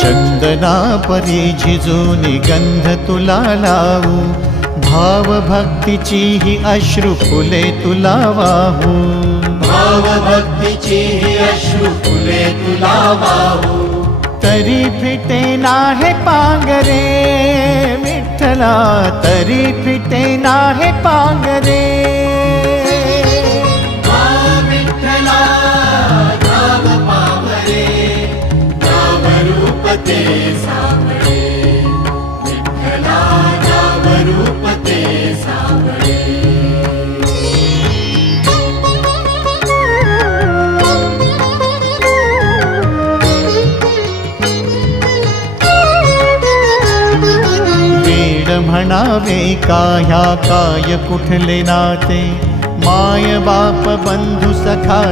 चंदना परी झिजूनी गंध तुला लावू, भाव भक्तीची ही अश्रु फुले तुला वाहू, भाव भक्तीची ही अश्रु फुले तुला वाहू। तरी फिटे नाहे पांगरे विठ्ठला, तरी फिटे नाहे पांगरे। विठ्ठला नाम पावरे, नाम रूप ते सावळे, विठ्ठला नाम रूप ते सावळे। म्हणावे काह्या काय कुठले नाते, माय बाप बंधु सखा